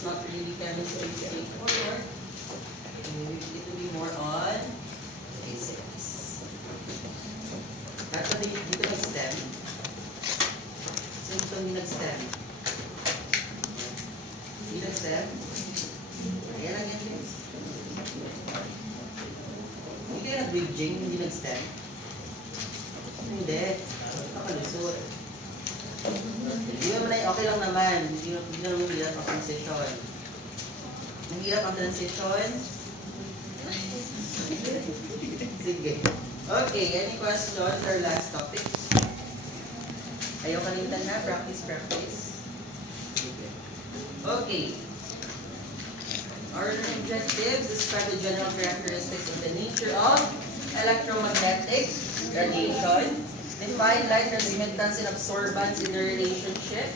it's not really chemistry straightforward. It will be more on physics. Dapat dito nag-STEM. So dito hindi nag-STEM. Hindi nag-STEM. Ayan lang yan guys. Hindi kayo nag-bridging, hindi nag-STEM. Hindi. Nakalusot. Hindi naman ay okay lang naman. Hindi naman hirap ang transition. Nanghirap ang transition? Sige. Okay, any questions or last topic? Ayaw kalimutan na, practice. Okay. Our objectives: describe the general characteristics of the nature of electromagnetic radiation. Define light transmittance and absorbance in the relationship.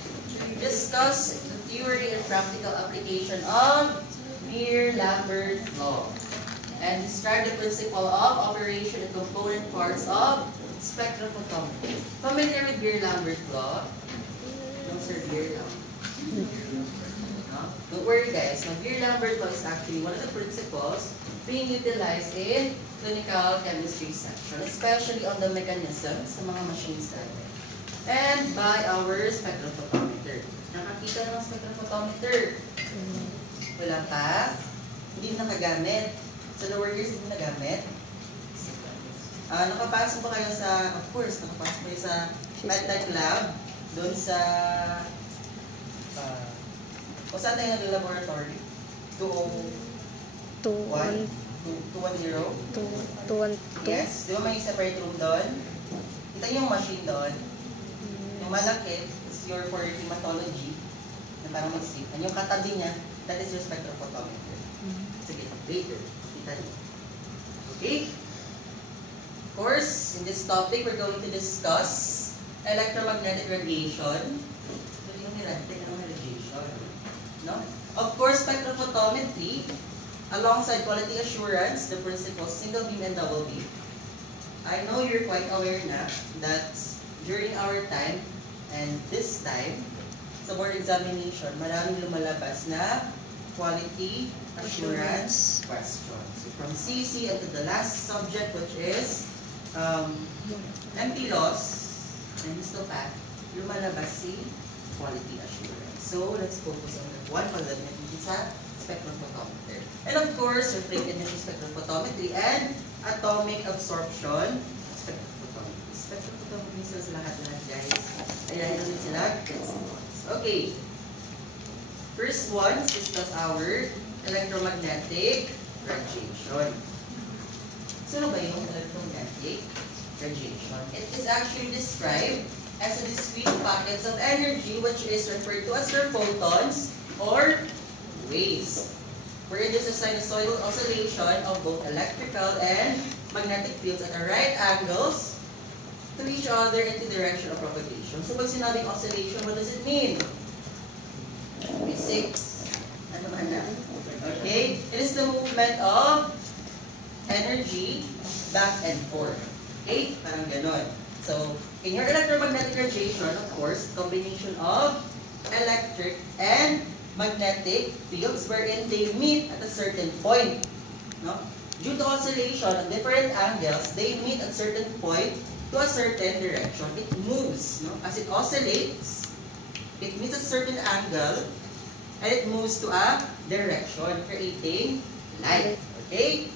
Discuss the theory and practical application of Beer-Lambert law. And describe the principle of operation and component parts of spectrophotometry. Familiar with Beer-Lambert law? No, sir, Beer-Lambert. No? Don't worry guys, Beer-Lambert law is actually one of the principles being utilized in clinical chemistry section, especially on the mechanisms sa mga machines natin. And by our spectrophotometer. Nakakita ng spectrophotometer? Wala pa? Hindi nakagamit? Sa lower years, hindi nagamit? Nakapasok ba kayo sa, of course, nakapasok kayo sa medtech lab, doon sa, o saan tayo nag-laboratory? 201? 210? Yes, di ba may separate room doon? Kita niyo yung machine doon? Yung malaki, is your for hematology, na parang mag-sip. And yung katabi niya, that is your spectrophotometer. Sige, later. Okay? Of course, in this topic, we're going to discuss electromagnetic radiation. No? Of course, spectrophotometry, alongside quality assurance, the principles single beam and double beam. I know you're quite aware na that during our time and this time, sa board examination, maraming lumalabas na quality assurance questions. So from CC into the last subject, which is MP laws and histopath, lumalabas si quality assurance. So let's focus on that one pagdating sa spectrophotometer. And of course, reflected emission spectrophotometry and atomic absorption spectrophotometry. Spectrophotometry sa lahat-lahat guys. Ayan naman sila. Okay. First one, discuss our electromagnetic radiation. So, ano ba yung electromagnetic radiation? It is actually described as a discrete packets of energy which is referred to as their photons or waves. Wherein there's a sinusoidal oscillation of both electrical and magnetic fields at right angles to each other in the direction of propagation. So, pag sinabing oscillation, what does it mean? Physics. Ano ba na? Okay? It is the movement of energy back and forth. Okay? Parang ganon. So, in your electromagnetic radiation, of course, combination of electric and magnetic fields wherein they meet at a certain point. No? Due to oscillation at different angles, they meet at certain point to a certain direction. It moves. No? As it oscillates, it meets a certain angle, and it moves to a direction, creating light. Okay?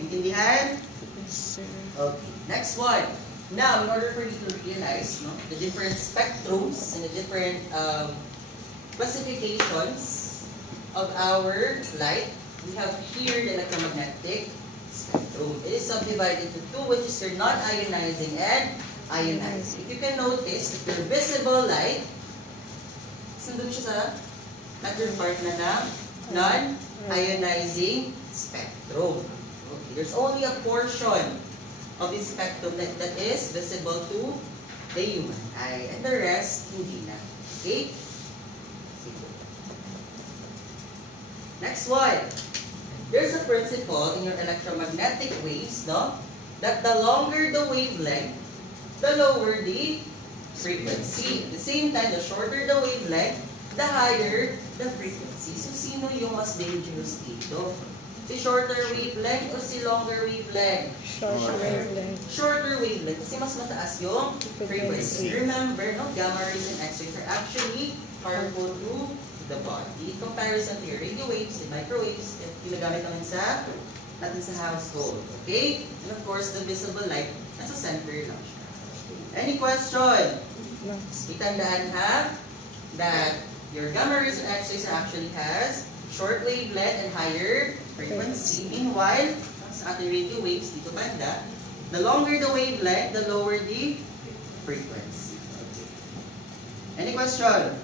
Intindihan? Yes, sir. Okay. Next one. Now, in order for you to realize the different spectrums and the different classifications of our light, we have here the electromagnetic spectrum. It is subdivided into two, which is your non-ionizing and ionizing. If you can notice, that your visible light, sandun siya sa latter part na ng non-ionizing spectrum. Okay. There's only a portion of the spectrum that is visible to the human eye, and the rest hindi na. Okay? Next one. There's a principle in your electromagnetic waves, no? That the longer the wavelength, the lower the frequency. At the same time, the shorter the wavelength, the higher the frequency. So, sino yung mas dangerous dito? Si shorter wavelength o si longer wavelength? Shorter wavelength. Shorter wavelength kasi mas mataas yung frequency. Remember, no, gamma rays and X-rays are actually harmful to the body. In comparison to your radio waves and microwaves, ginagamit naman sa natin sa household. Okay? And of course, the visible light, nasa center lang siya. Any question? No. Itandaan ha, that your gamma rays and X-rays actually has short wavelength and higher frequency. Meanwhile, sa ating radio waves dito banda, the longer the wavelength, the lower the frequency. Any question?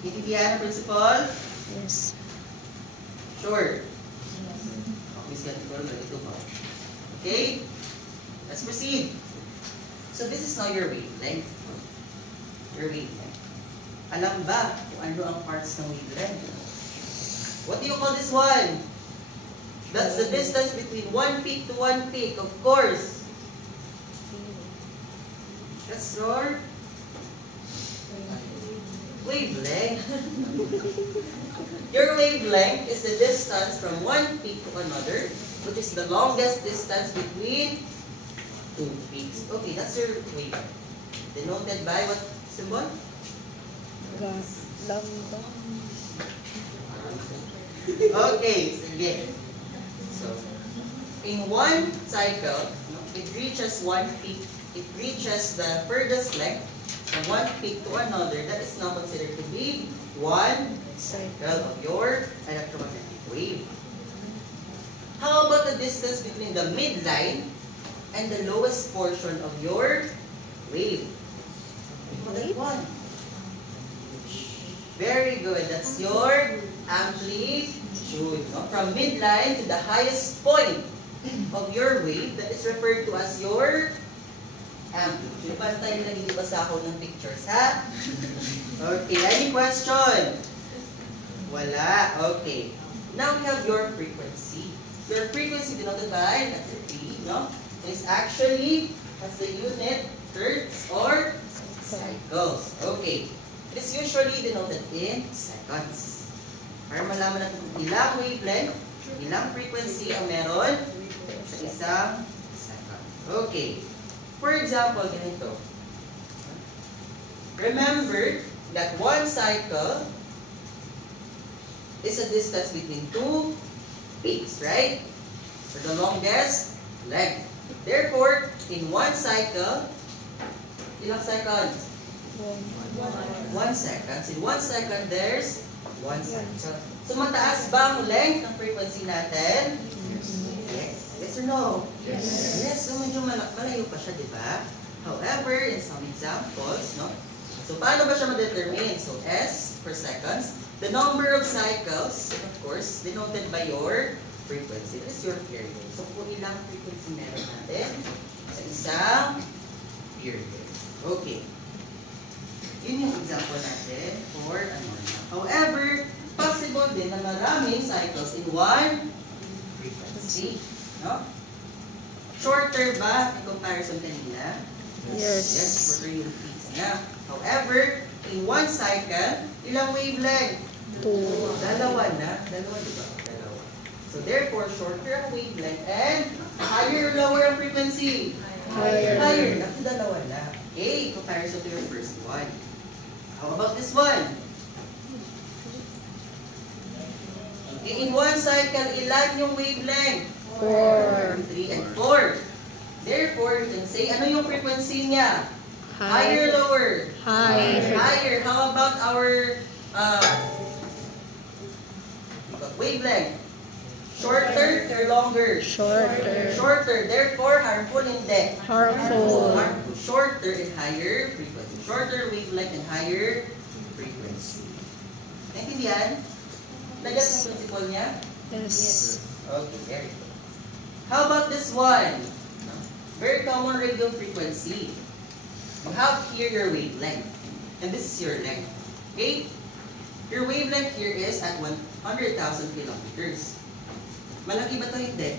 Intindihan ang principle? Yes. Sure. Please get ito pa. Okay? Let's proceed. So this is now your wavelength. Your wavelength. Alam ba kung ano ang parts ng wavelength? What do you call this one? That's the distance between one peak to one peak, of course. That's your wavelength. Your wavelength is the distance from one peak to another, which is the longest distance between two peaks. Okay, that's your wavelength. Denoted by what symbol? Lambda. Okay, sige. So, in one cycle, it reaches one peak. It reaches the furthest length from one peak to another. That is now considered to be one cycle of your electromagnetic wave. How about the distance between the midline and the lowest portion of your wave? That one. Very good. That's your amplitude. No? From midline to the highest point of your wave, that is referred to as your amplitude. Paano tayo nagigibasa ako ng pictures, ha? Okay, any question? Wala. Okay. Now we have your frequency. Your frequency denoted by letter P, no? Is actually, as the unit, hertz or cycles. Okay. It is usually denoted in seconds. Para malaman natin kung ilang wavelength, ilang frequency ang meron sa isang second. Okay. For example, ganito. Remember that one cycle is a distance between two peaks, right? For the longest length. Therefore, in one cycle, ilang seconds? 1 second. In 1 second, there's 1 cycle. So, mataas ba ang length ng frequency natin? Yes. Yes or no? Yes. Yes. So, medyo malayo pa siya, di ba? However, in some examples, no? So, paano ba siya ma-determine? So, S for seconds. The number of cycles, of course, denoted by your frequency. That is your period. So, kung ilang frequency meron natin sa isang period. Okay. Yun yung example natin for anormal. However, possible din na maraming cycles in one frequency. No? Shorter ba in comparison kanina? Yes. Yes, shorter yung peaks niya. However, in one cycle, ilang wavelength? 2. Dalawa na. Dalawa, di ba? Dalawa. So therefore, shorter ang wavelength and higher or lower ang frequency? Higher. Higher. Naku, dalawa na. Okay, comparison to your first one. How about this one? Okay, in one cycle, ilan yung wavelength? 4. 3 and 4. Therefore, you can say, ano yung frequency niya? Higher, lower? Higher. Higher. How about our wavelength? Shorter or longer? Shorter. Shorter. Therefore, harmful hindi. Harmful. Harmful. Shorter and higher frequency. Shorter wavelength and higher frequency. Naintindihan? Nagat yung principle niya? Yes. Okay, very good. How about this one? Very common radio frequency. You have here your wavelength. And this is your length. Okay? Your wavelength here is at 100,000 kilometers. Malaki ba ito? Hindi.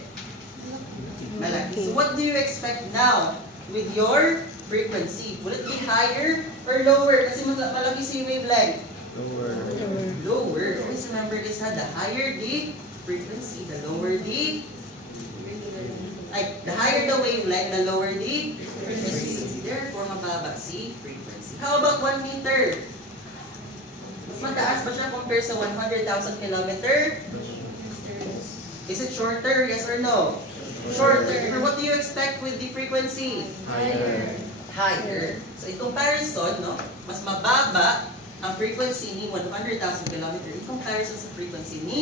Malaki. So what do you expect now with your frequency? Will it be higher or lower? Kasi malaki si wavelength. Lower. Lower. Always remember this, ha? The higher the frequency, the lower the... the higher the wavelength, the lower the frequency. Therefore, mababa si frequency. How about 1 meter? Mas mataas ba siya compare sa 100,000 kilometer? Is it shorter? Yes or no? Shorter. What do you expect with the frequency? Higher. Higher. So, in comparison, no, mas mababa ang frequency ni 100,000 km in comparison sa frequency ni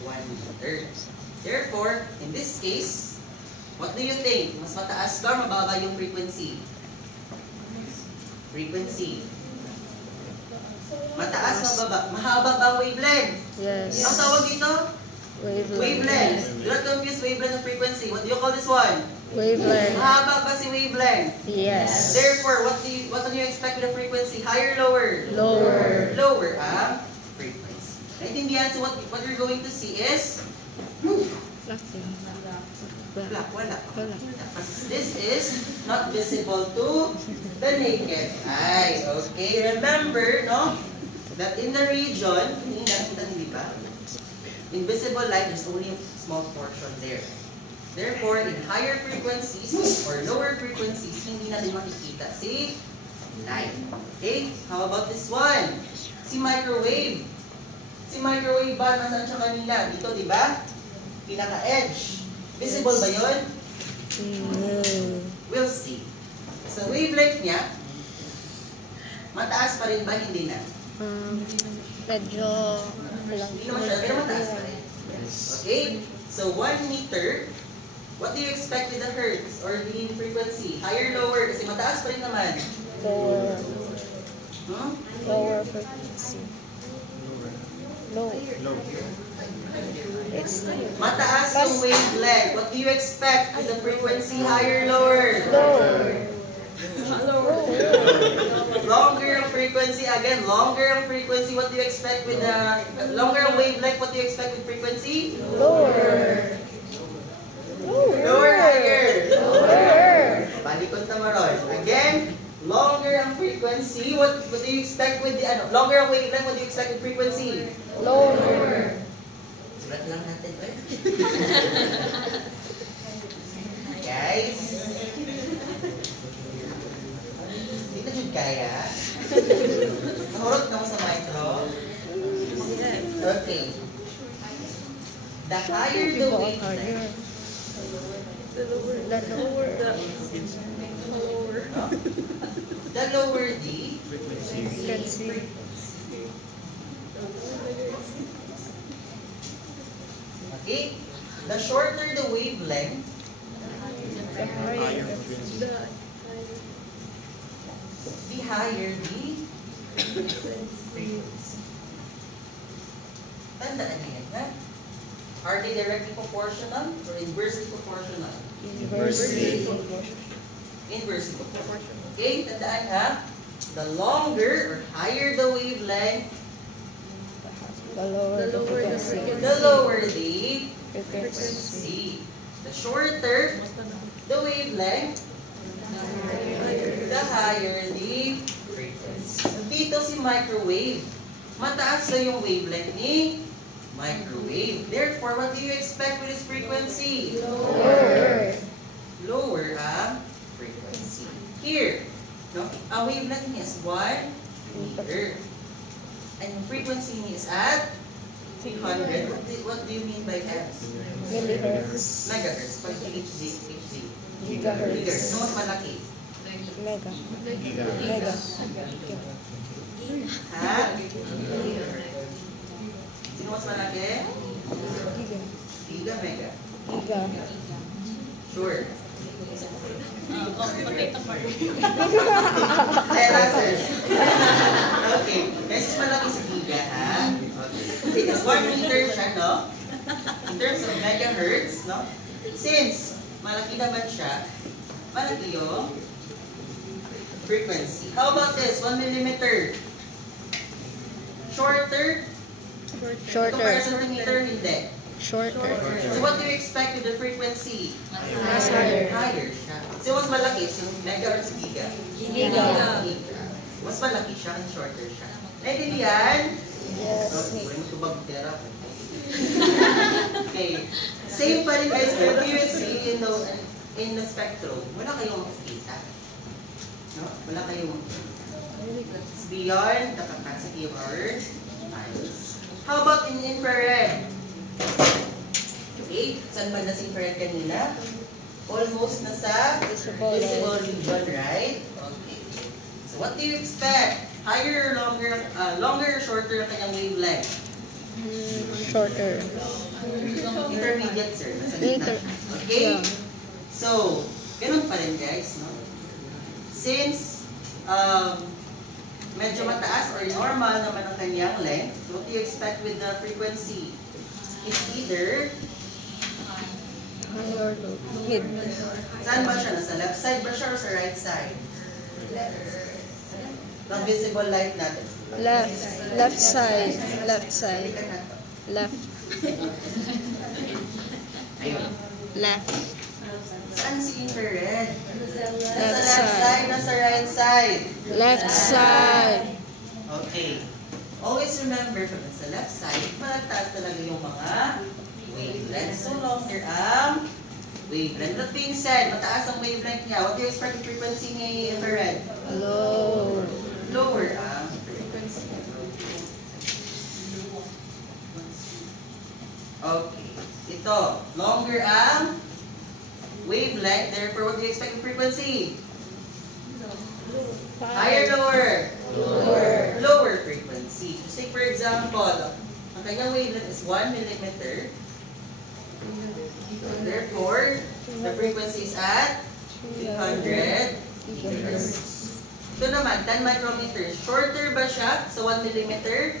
1 meter. Therefore, in this case, what do you think? Mas mataas ba or mababa yung frequency? Frequency. Mataas, mababa. Mahaba ba ang wavelength? Yes. Ang tawag dito? Wavelength. Do not confuse wavelength and frequency. What do you call this one? Wavelength. Mahaba ba si wavelength? Yes. Therefore, what do you expect with the frequency? Higher, lower? Lower. Lower ang frequency. Naintindihan? So what you're going to see is Nothing. wala. Wala. Kasi this is not visible to the naked eye. Okay? Remember, no? That in the region, hindi ba? Invisible light, there's only a small portion there. Therefore, in higher frequencies or lower frequencies, hindi natin makikita si light. Okay? How about this one? Si microwave. Si microwave ba? Nasaan siya kanina? Dito, di ba? Pinaka-edge. Visible ba yun? No. We'll see. Sa wavelength niya, mataas pa rin ba? Hindi na. Medyo lang. Hindi naman siya, pero mataas pa rin. Okay? So, 1 meter, what do you expect with the hertz or the frequency? Higher, lower? Kasi mataas pa rin naman. Lower. Hmm? Lower frequency. Low. Low. It's Mataas yung wavelength. What do you expect with the frequency? Higher, lower? lower. Longer ang frequency. Again, longer ang frequency. What do you expect with the... longer ang wavelength. What do you expect with frequency? Lower. Lower, higher? Lower. Balikon tamaron. Again, longer ang frequency. What do you expect with the... longer ang wavelength. What do you expect with frequency? Lower. Sulat lang natin. Guys. Hindi na dyan kaya. Nahurot na mo sa micro. Okay. The higher the wavelength, The lower. the lower the Frequency. okay? The shorter the wavelength, The higher. the higher the frequency. Tandaan niyo yan, ha? Are they directly proportional or inversely proportional? Inversely. Inversely proportional. Okay, tandaan ha? The longer or higher the wavelength, The lower the frequency. the lower the Frequency. frequency. The shorter the wavelength, the higher the frequency. So, dito si microwave. Mataas na yung wavelength ni microwave. Therefore, what do you expect with its frequency? Lower. Lower ang frequency. Here, no? Ang wavelength niya is 1 meter. And yung frequency niya is at 300. What do you mean by hertz? Millihertz. Megahertz. Pag HZ. Gigahertz. Gigahertz. No, mas malaki. Mega. Giga. Mega. Ha? Sino mas malaki? Giga. Giga, mega. Giga. Sure. Tera, sir. Okay. Mas malaki sa giga, ha? Okay. Because 1 meter siya, no? In terms of megahertz, no? Since malaki naman siya, malaki yung frequency. How about this? 1 millimeter. Shorter? Shorter. Comparison to meter, hindi. Shorter. So what do you expect with the frequency? Mas higher. Higher siya. So mas malaki, so mega or giga? Giga. Giga. Mas malaki siya and shorter siya. Naintindihan? Yes. Okay, mo tubag tera. Okay. Same pa rin guys, but you see in the spectrum, wala kayong makikita. No? Wala kayong it's beyond the capacity of our eyes. How about in infrared? Okay, saan ba nasa infrared kanina? Almost nasa Visible region, right? Okay. So what do you expect? Higher or longer or shorter ang kanyang wavelength? Shorter. Intermediate, sir. Nasa gitna. Okay? Yeah. So, ganun pa rin guys, no? Since medyo mataas or normal naman ang kanyang length, what do you expect with the frequency? It's either High or low. Mid. saan ba siya? Nasa left side ba siya or sa right side? Ng visible light natin. Left. Left side. Left side. Balikan natin. Left. Ayun. Left. Saan si infrared? Nasa Left left side. side, nasa right side. Left side. Okay. Always remember, kung nasa left side, malagtaas talaga yung mga wavelengths. So longer ang wavelength. That being said, mataas ang wavelength niya. What do you expect the frequency ni infrared? Low. Lower ang frequency. Okay. Ito, longer ang wavelength. Therefore, what do you expect the frequency? Higher, lower? Lower. Lower frequency. So, say for example, ang kanyang wavelength is 1 millimeter. Therefore, the frequency is at 300 meters. Ito naman, 10 micrometers. Shorter ba siya sa 1 millimeter?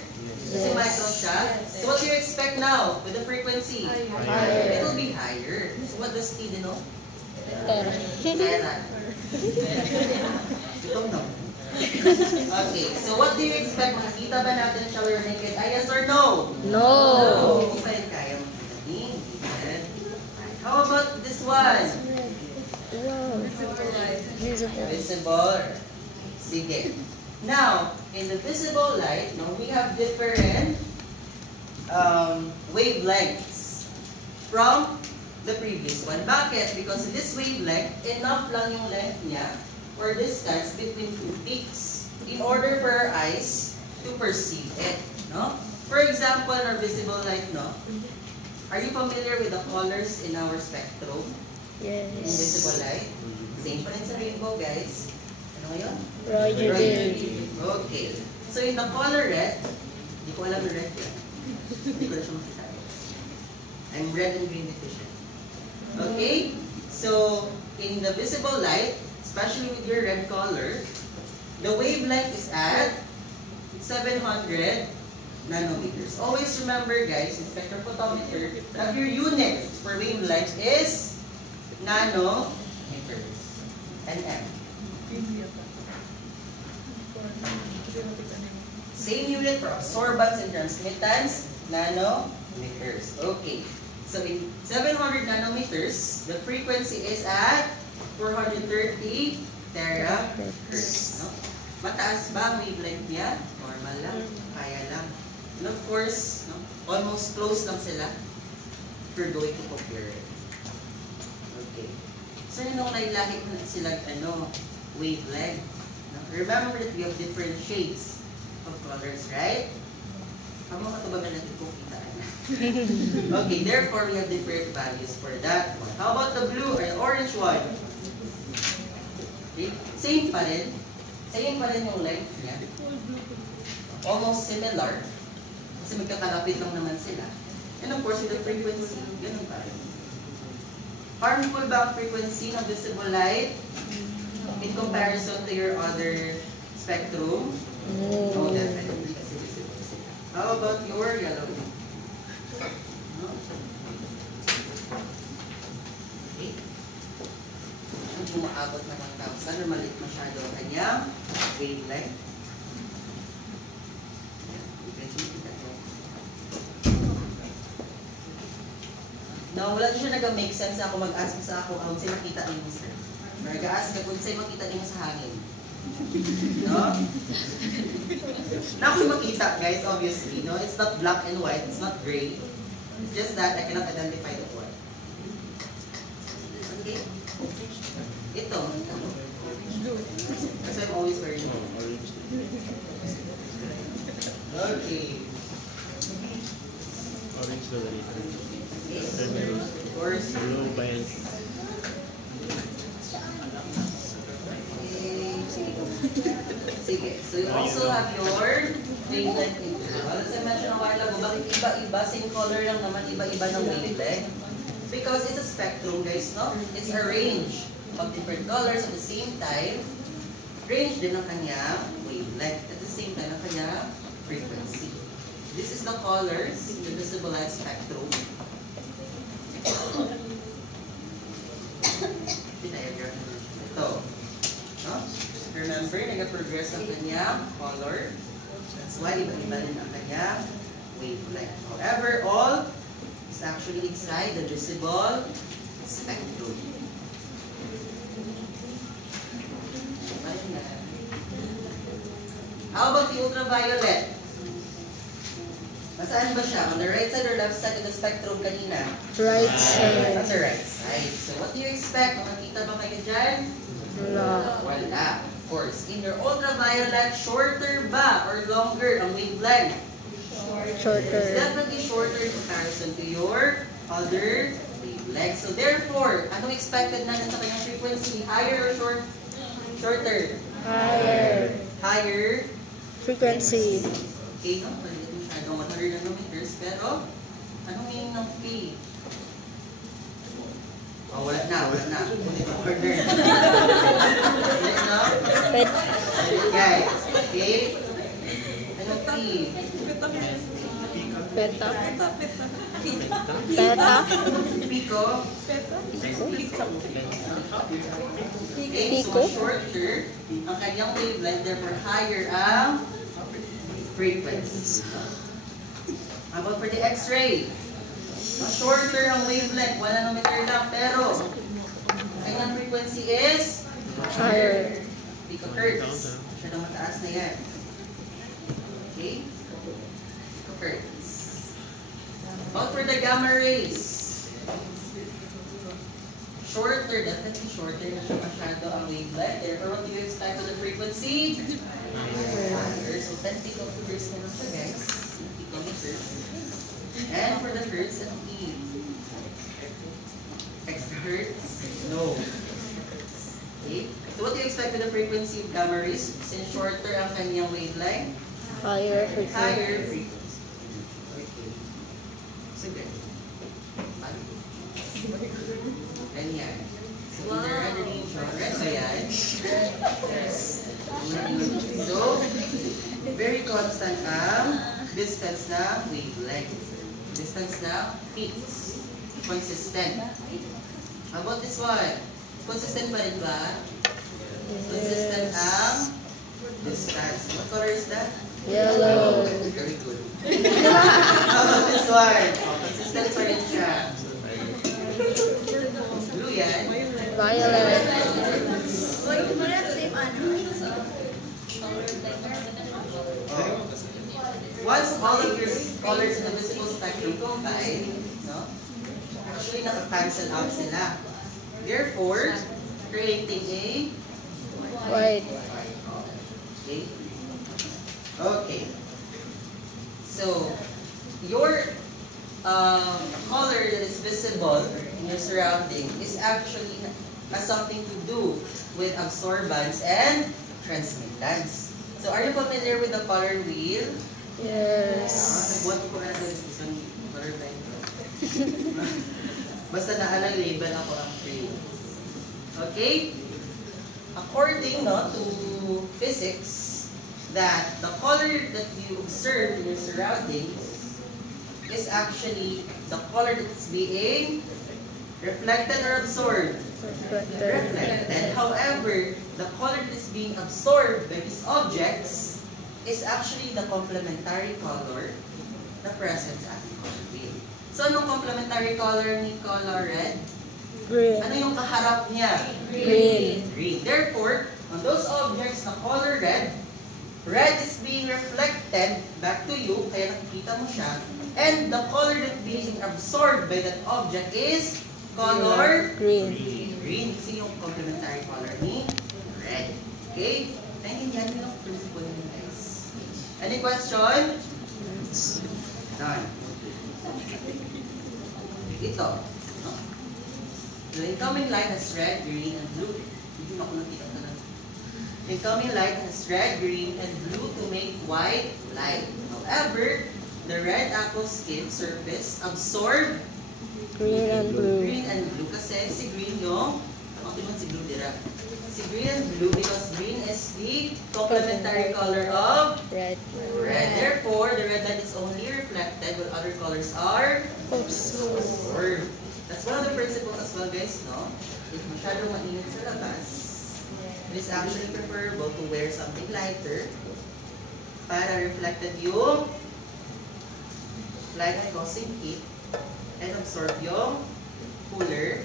Kasi micro siya. So what do you expect now with the frequency? Higher. It will be higher. So what does T denote? Tera. Tera. Ito no. Okay, so what do you expect? Makikita ba natin siya with naked eye? Yes or no? No. Hindi pa rin kaya makita ni Eden. How about this one? Wow. Visible. Visible. Sige. Now, in the visible light, no, we have different wavelengths from the previous one. Bakit? Because this wavelength, enough lang yung length niya or distance between two peaks in order for our eyes to perceive it. No? For example, in our visible light, no? Are you familiar with the colors in our spectrum? In Yes. visible light? Same pa rin sa rainbow, guys. Ano ngayon? Roger Red. Dale. Okay. So in the color red, hindi ko alam yung red yan. Hindi ko na siya makita. I'm red and green deficient. Okay? So in the visible light, especially with your red color, the wavelength is at 700 nanometers. Always remember guys, in spectrophotometer, that your unit for wavelength is nanometers. NM. Same unit for absorbance and transmittance, nanometers. Okay. So in 700 nanometers, the frequency is at 430 terahertz. No? Mataas ba ang wavelength niya? Normal lang. Kaya lang. And of course, no, almost close lang sila if you're going to compare it. Okay. So yun ang lahi na sila wavelength. No? Remember that we have different shades of colors, right? Ang mga katubagan natin kung kitaan na. Okay, therefore we have different values for that one. How about the blue and orange one? Okay. Same pa rin. Same pa rin yung length niya. Almost similar. Kasi magkakalapit lang naman sila. And of course, with the frequency, ganun pa rin. Harmful ba ang frequency ng visible light in comparison to your other spectrum? No, definitely. Kasi visible sila. How about your yellow? No? Okay. Kung umaabot na 1,000, maliit masyado ang kanyang wavelength. No, wala siya nag-make sense ako mag-ask sa ako kung sa'yo makita niyo sir. Nag-ask ka kung sa'yo makita niyo sa hangin. No? Now, kung makita, guys, obviously, no, it's not black and white, it's not gray. It's just that I cannot identify the one. Okay? Ito. Kasi I'm always wearing it. Okay. Orange na rin. Of course. Blue ba yan? Sige. So you also have your wavelength interval. As I mentioned a while ago, bakit iba-iba? Same color lang naman, iba-iba ng wavelength. Because it's a spectrum, guys, no? It's a range of different colors at the same time. Range din ang kanyang wavelength. At the same time, ang kanyang frequency. This is the colors, the visible light spectrum. Diagram. Ito. No? Remember, nag-progress ang kanyang color. That's why iba-iba din ang kanyang wavelength. However, all is actually inside the visible spectrum. How about the ultraviolet? Masaan ba siya? On the right side or left side of the spectrum kanina? Right side. On the right side. So what do you expect? Makikita ba kayo dyan? Wala. Wala. Of course. In your ultraviolet, shorter ba or longer ang wavelength? It's Shorter. definitely shorter in comparison to your other wavelengths. So therefore, anong expected natin sa kanyang frequency? Higher or shorter? Higher. Higher. Frequency. Okay, no? Pwede ito masyadong 100 nanometers. Pero, anong meaning ng P? Oh, wala na. Ulit ang order. Ulit na? Pet. Guys, okay? Anong P? Peta. Peta. Pico? Okay, so Pico? shorter ang kanyang wavelength, therefore higher ang frequency. How about for the X-ray? Shorter ang wavelength, 1 nanometer lang, pero kanyang frequency is Higher. picohertz. Siya na mataas na yan. Okay? Picohertz. About for the gamma rays. Shorter, definitely shorter na siya masyado ang wavelength. Therefore, what do you expect for the frequency? Higher. So, 10 picometers na lang siya, guys. 10 picometers. And for the hertz and E. Exahertz? No. Okay. So, what do you expect for the frequency of gamma rays? Since shorter ang kanyang wavelength, Higher frequency. higher frequency. Okay. Sige. Ganyan. So, either under range or red ba yan? So, very constant ang distance na wavelength. Distance na peaks. Consistent. How about this one? Consistent pa rin ba? Consistent ang distance. What color is that? Yellow. Very good. How about this one? Consistent pa rin siya. Blue yan. Violet. Once all of your colors in the visible spectrum combine, no, actually naka-cancel out sila. Therefore, creating a White. okay. Okay. So, your color that is visible in your surrounding is actually has something to do with absorbance and transmittance. So, are you familiar with the color wheel? Yes. Nagbuhat ko na doon isang color blind ko. Basta naalala label ako ang phrase. Okay? According to physics, that the color that you observe in your surroundings is actually the color that's being reflected or absorbed. Reflected. Reflected. However, the color that is being absorbed by these objects is actually the complementary color na present sa ating color wheel. So, anong complementary color ni color red? Green. Ano yung kaharap niya? Green. Green. Therefore, On those objects na color red, red is being reflected back to you, kaya nakikita mo siya, and the color that being absorbed by that object is color Green. green. Kasi yung complementary color ni red. Okay? Naintindihan nyo yung principle nyo, guys. Any question? None. Ito. No? The incoming light has red, green, and blue. Hindi mo ako nakita ka na. Incoming light has red, green, and blue to make white light. However, the red aqua skin surface absorb Green and blue. green and blue kasi si green yung si blue dira. Si green and blue because green is the complementary color of Red. red. Therefore, the red light is only reflected when other colors are absorbed. That's one of the principles as well, guys, no? If masyadong mainit sa labas, it is actually preferable to wear something lighter para reflected yung light causing heat and absorb yung cooler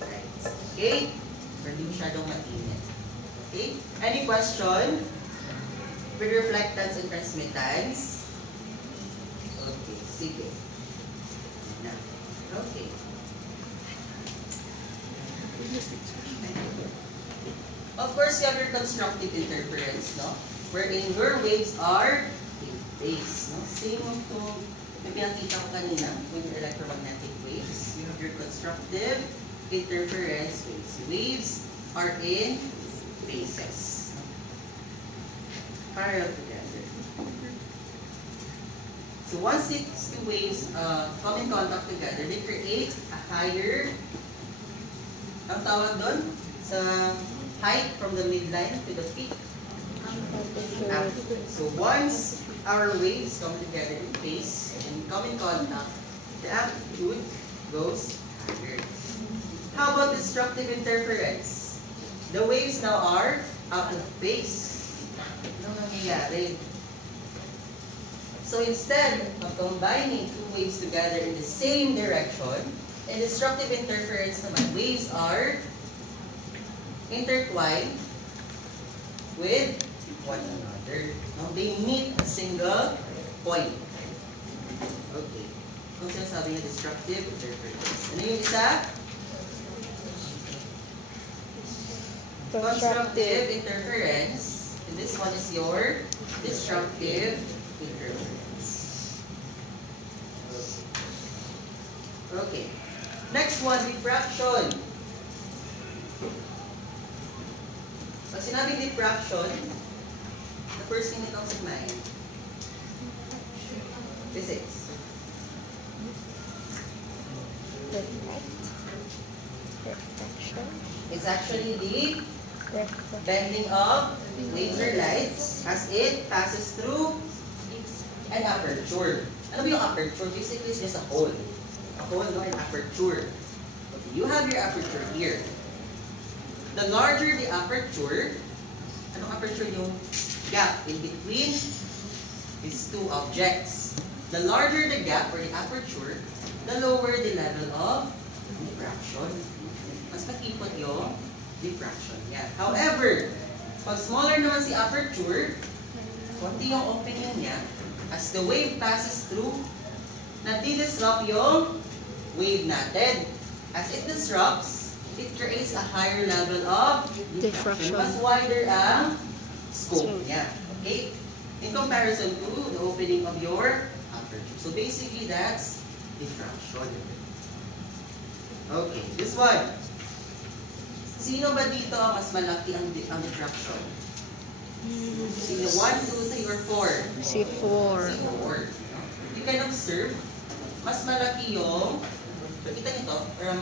lights. Okay? Pero hindi masyadong mainit. Okay? Any question with reflectance and transmittance? Okay, sige. Na. Okay. Of course, you have your constructive interference, no? Wherein your waves are in phase, no? Same to yung pinakita ko kanina with your electromagnetic waves. You have your constructive interference waves. Waves are in phases. Parallel together. So once these two waves come in contact together, they create a higher, ang tawag doon, sa height from the midline to the peak. Amplitude. So once our waves come together in phase and come in contact, the amplitude goes higher. How about destructive interference? The waves now are out of phase. Ano nangyayari? So instead of combining two waves together in the same direction, in destructive interference naman, waves are intertwined with one another. Now, they meet a single point. Okay. Kung sinasabi niya destructive interference. Ano yung isa? Constructive interference. And this one is your destructive interference. Okay. Next one, diffraction. Pag sinabing diffraction, the first thing that comes to mind, physics. Reflection. It's actually the bending of laser light as it passes through an aperture. Ano ba yung aperture? Basically, it's just a hole. A hole, no? An aperture. Okay, you have your aperture here. The larger the aperture, anong aperture? Yung gap in between these two objects. The larger the gap or the aperture, the lower the level of diffraction. Mas makipot yung diffraction niya. However, pag smaller naman si aperture, konti yung opening niya, as the wave passes through, nadi-disrupt yung wave natin. As it disrupts, it creates a higher level of diffraction. Mas wider ang scope niya. Okay? In comparison to the opening of your aperture. So basically, that's diffraction. Okay, this one. Sino ba dito ang mas malaki ang diffraction? Sino? 1, 2, 3, or 4? Si 4. Si 4. You can observe, mas malaki yung, kita nito, parang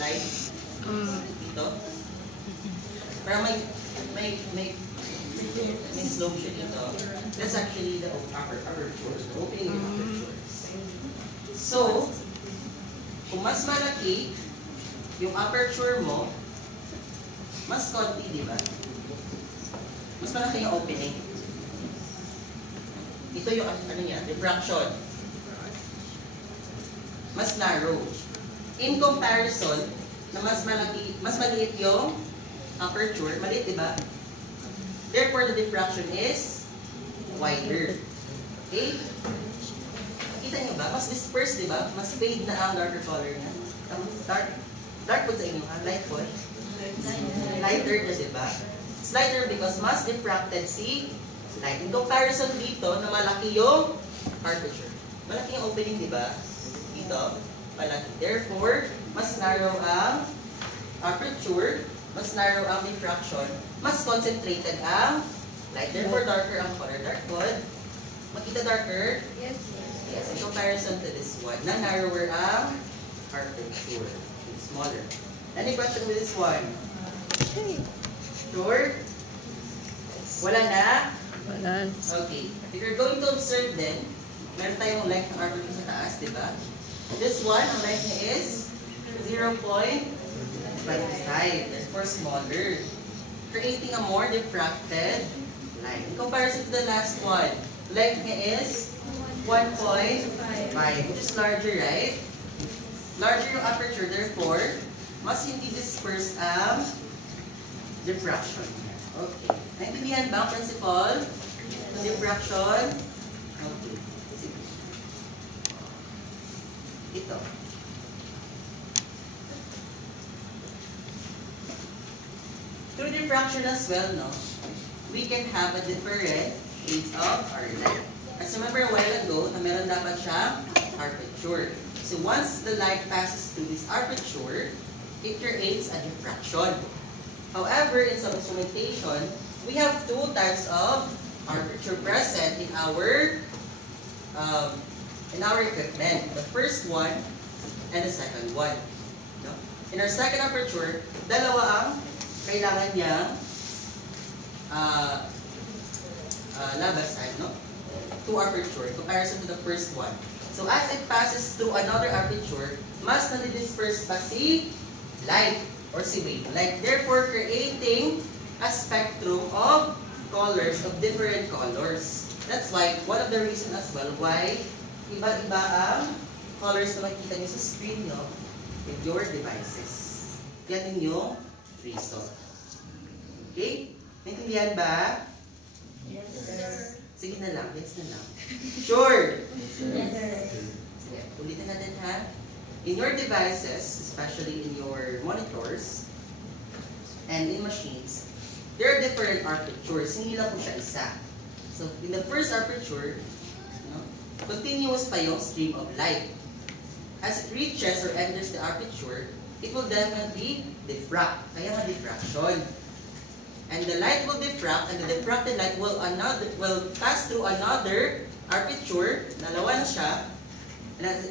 light. Dito. Parang may slope siya dito. That's actually the aperture. The opening of aperture. So, kung mas malaki yung aperture mo, mas konti, di ba? Mas malaki yung opening. Ito yung ano niya, diffraction. Mas narrow. In comparison, na mas maliit yung aperture, maliit, di ba? Therefore, the diffraction is wider. Okay? Kita niyo ba? Mas dispersed, di ba? Mas fade na ang darker color niya. Dark po sa inyo, ha? Light po. Lighter na, di ba? It's lighter because mas diffracted si light. In comparison dito, na malaki yung aperture. Malaki yung opening, di ba? Dito, malaki. Therefore, mas narrow ang aperture, mas narrow ang diffraction, mas concentrated ang light. Therefore, darker ang color. Dark wood. Makita darker? Yes. Yes, in comparison to this one, na narrower ang aperture. It's smaller. Any question with this one? Sure? Wala na? Wala. Okay. If you're going to observe then, meron tayong length ng aperture sa taas, di ba? This one, ang length niya is 0.25, therefore smaller. Creating a more diffracted line. In comparison to the last one, length niya is 1.5, which is larger, right? Larger yung aperture, therefore, mas hindi dispersed ang diffraction. Okay. Naintindihan ba ang principle? Diffraction? Okay. Sige. Ito. Through diffraction as well, no? We can have a different shades of our light. As remember a while ago, na meron dapat siyang aperture. So once the light passes through this aperture, it creates a diffraction. However, in some instrumentation, we have two types of aperture present in our equipment. The first one and the second one. No? In our second aperture, dalawa ang kailangan niyang labasan, no? Two aperture in comparison to the first one. So as it passes through another aperture, mas nadi-disperse pa si light or si wavelength. Therefore, creating a spectrum of colors, of different colors. That's why, one of the reasons as well why iba-iba ang colors na makikita niyo sa screen, no? With your devices. Yan yung reason. Okay? Naintindihan ba? Yes, sir. Sige na lang, yes na lang. Sure? Yes, sir. Sige, ulitin natin ha. In your devices, especially in your monitors and in machines, there are different apertures. Hindi lang po siya isa. So, in the first aperture, no, continuous pa yung stream of light. As it reaches or enters the aperture, it will definitely diffract. Kaya nga diffraction. And the light will diffract, and the diffracted light will pass through another aperture. Dalawa na siya. And as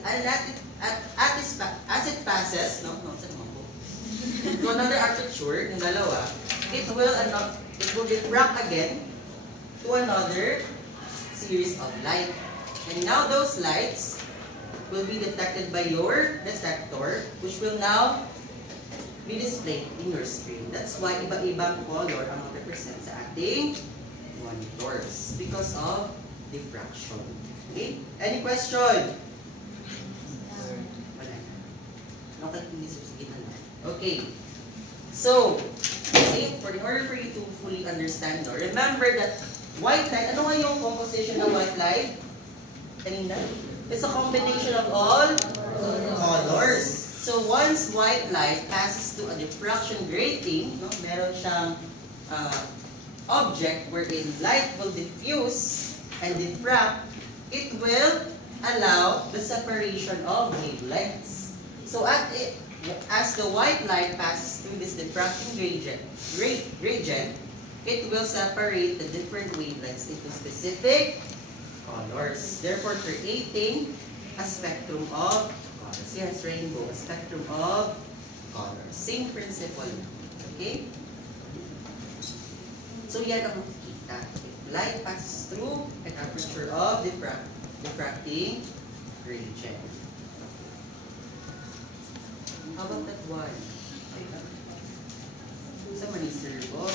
it passes, to another aperture, yung dalawa, it will diffract again to another series of light. And now those lights will be detected by your detector, which will now be displayed in your screen. That's why iba-ibang color ang represent sa ating monitors because of diffraction. Okay? Any question? Wala. Sige na. Okay. So, in order for you to fully understand, no, remember that white light, ano nga yung composition ng white light? Kanina? It's a combination of all colors. So once white light passes to a diffraction grating, no, meron siyang object wherein light will diffuse and diffract, it will allow the separation of wavelengths. So as the white light passes through this diffraction gradient, it will separate the different wavelengths into specific colors, therefore creating a spectrum of colors. Yes, rainbow, a spectrum of colors. Same principle. Okay? So yan ang makikita. If light passes through an aperture of diffracting gradient. How about that one? Sa manisirbo.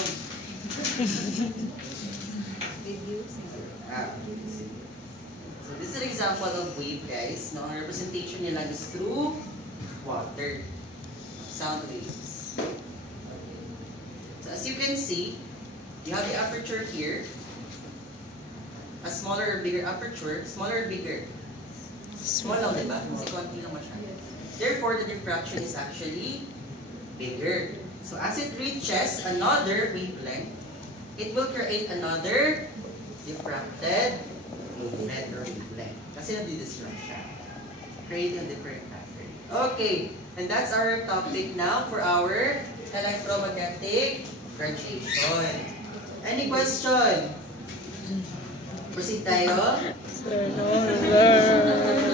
So this is an example of wave, guys. No, ang representation nila is through water. Sound waves. So So as you can see, you have the aperture here. A smaller or bigger aperture. Smaller or bigger? Small lang, diba? Kasi konti lang masyado. Therefore, the diffraction is actually bigger. So as it reaches another wavelength, it will create another diffracted movement or wavelength. Kasi nadi-disrupt siya. Creating a different pattern. Okay, and that's our topic now for our electromagnetic radiation. Any question? Proceed tayo. Sir, no, sir.